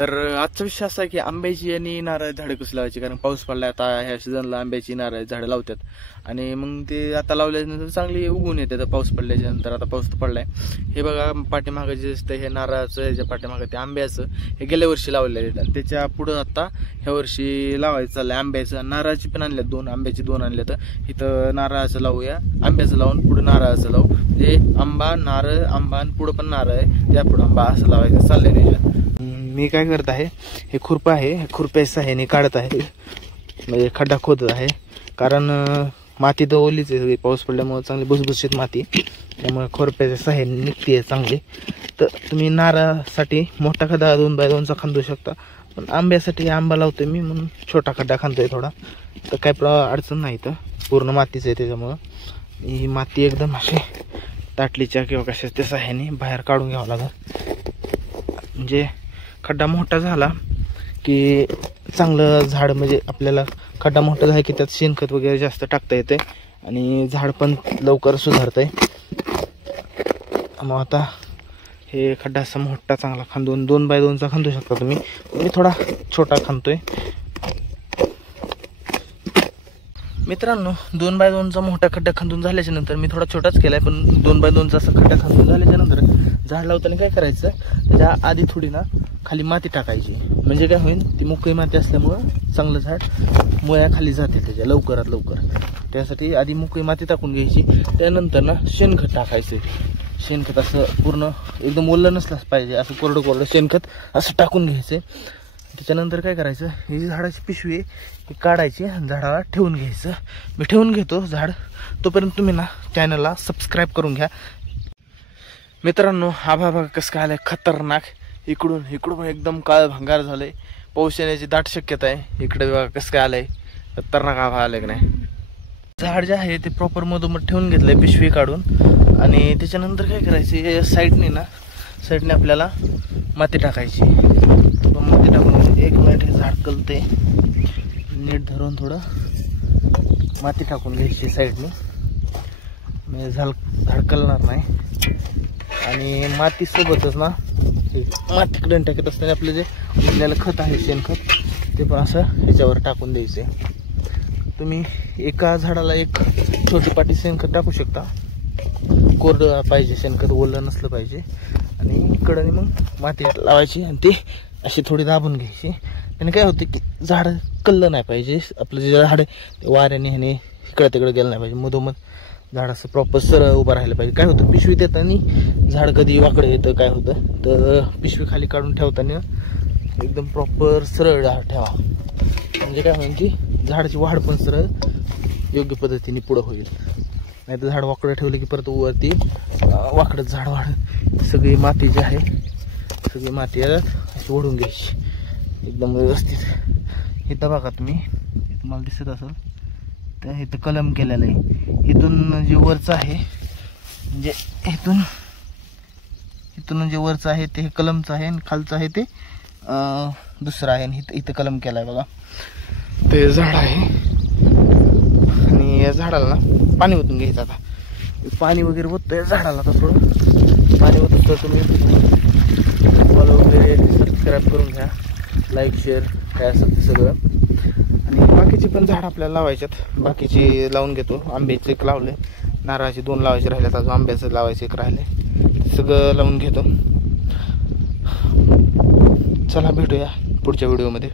तर आजचा विषय असा आहे की आंब्याची आणि नारळ झाडे कशी लावायची, कारण पाऊस पडलाय आता ह्या सीझनला आंब्याची नारळ झाडं लावतात आणि मग ते आता लावल्यानंतर चांगली उगवून येते पाऊस पडल्याच्या नंतर. आता पाऊस तर पडलाय, हे बघा पाठीमागं जे असतं हे नारळाचं, ह्याच्या पाठीमागं ते आंब्याचं हे गेल्या वर्षी लावलेलं आहे आणि त्याच्या पुढं आता ह्या वर्षी लावायचं चाललंय. आंब्याचं नारळाची पण आणल्यात, आंब्याची दोन आणल्या. तर इथं नारळाचं लावूया, आंब्याचं लावून पुढे नारळाचं लावू, म्हणजे आंबा नारळ आंबा आणि पुढं पण नारळ आहे, त्या पुढं आंबा असं लावायचं चाललंय त्याच्यात. मी काय करत आहे, हे खुरपं आहे, खुरप्याच्या सहाय्याने काढत आहे, म्हणजे खड्डा खोदत आहे, कारण माती तर ओलीच आहे, पाऊस पडल्यामुळे चांगली भुसभुशीत माती, त्यामुळे खुरप्याच्या सहाय्याने निघते आहे चांगली. तर तुम्ही नारळासाठी मोठा खड्डा 2x2चा खांदू शकता, पण आंब्यासाठी आंबा लावतोय मी म्हणून छोटा खड्डा खांदतोय थोडा. तर काय अडचण नाही, तर पूर्ण मातीच आहे, त्याच्यामुळं ही माती एकदम अशी ताटलीच्या किंवा कशाच्या सहाय्याने बाहेर काढून घ्यावं लागेल. म्हणजे खड्डा मोठा झाला की चांगलं झाड, म्हणजे आपल्याला खड्डा मोठा झाला की त्यात शेणखत वगैरे जास्त टाकता येते आणि झाड पण लवकर सुधारतंय. मग आता हे खड्डा असा मोठा चांगला खांदून 2x2चा खांदू शकता तुम्ही, मी थोडा छोटा खांदतोय. मित्रांनो 2x2चा मोठा खड्डा खांदून झाल्याच्या नंतर मी थोडा छोटाच केलाय, पण 2x2चा असा खड्डा खांदून झाल्याच्या नंतर झाड लावताना काय करायचं, त्याच्या आधी थोडी ना खाली माती टाकायची, म्हणजे काय होईल, ती मोकळी माती असल्यामुळं चांगलं झाड मुळ्या खाली जातील त्याच्या लवकरात लवकर. त्यासाठी आधी मोकळी माती टाकून घ्यायची, त्यानंतर ना शेणखत टाकायचं. शेणखत असं पूर्ण एकदम ओलं नसलंच पाहिजे, असं कोरडं कोरडं शेणखत असं टाकून घ्यायचं. त्याच्यानंतर काय करायचं, ही जी झाडाची पिशवी आहे ही काढायची, झाडाला ठेवून घ्यायचं. मी ठेवून घेतो झाड, तोपर्यंत तुम्ही ना चॅनलला सबस्क्राईब करून घ्या. मित्रांनो हा बघा कसं काय आलंय खतरनाक, इकडून एकदम काळ भंगार झालंय, पाऊस येण्याची दाट शक्यता आहे. इकडे बघा कसं काय आलंय, खतरनाक आभा आलंय की नाही. झाड जे आहे ते प्रॉपर मधोमध ठेवून घेतलंय पिशवी काढून, आणि त्याच्यानंतर काय करायचं, साईडने आपल्याला माती टाकायची. माती टाकून 1 मिनिट हे झाड कलते, नीट धरून थोडं माती टाकून घ्यायची साईडने, म्हणजे झाड कलणार नाही. आणि माती सोबतच ना मातीकडे टाकत असताना आपलं जे उरलेलं खत आहे शेणखत, ते पण असं ह्याच्यावर टाकून द्यायचे. तुम्ही एका झाडाला एक छोटी पाटी शेणखत टाकू शकता, कोरडं पाहिजे शेणखत, ओलं नसलं पाहिजे. आणि इकडं मग माती लावायची आणि ती अशी थोडी दाबून घ्यायची. आणि काय होतं की झाड कल्लं नाही पाहिजे, आपलं जे झाड आहे वाऱ्याने ह्याने इकडं तिकडं गेलं नाही पाहिजे, मधोमध झाड असं प्रॉपर सरळ उभं राहिलं पाहिजे. काय होतं पिशवी देताना झाड कधी वाकडं येतं, काय होतं तर पिशवी खाली काढून ठेवताना एकदम प्रॉपर सरळ झाड ठेवा, म्हणजे काय होईल की झाडाची वाढ पण सरळ योग्य पद्धतीने पुढं होईल. नाही तर झाड वाकडं ठेवलं की परत वरती वाकडं झाड वाढ, सगळी माती जी आहे सगळी माती अशी ओढून घ्यायची एकदम व्यवस्थित. इथं बघा तुम्हाला दिसत असेल तर इथं कलम केलेलं आहे. इथून जे वरचं आहे, म्हणजे इथून जे वरचं आहे ते कलमचं आहे, आणि खालचं आहे ते दुसरं आहे. आणि इथं कलम केला आहे बघा, ते झाड आहे. आणि या झाडाला ना पाणी ओतून घ्यायचं. आता पाणी वगैरे ओततोय झाडाला, तर थोडं पाणी ओततो. तुम्ही फॉलो वगैरे सबस्क्राईब करून घ्या, लाईक शेअर काय असेल ते सगळं. आणि बाकीची पण झाड आपल्याला लावायच्यात, बाकीची लावून घेतो. आंब्याचे एक लावले, नारळाचे 2 लावायचे राहिलेत, अजून आंब्याचं लावायचे एक राहिले, सगळं लावून घेतो. चला भेटूया पुढच्या व्हिडिओमध्ये.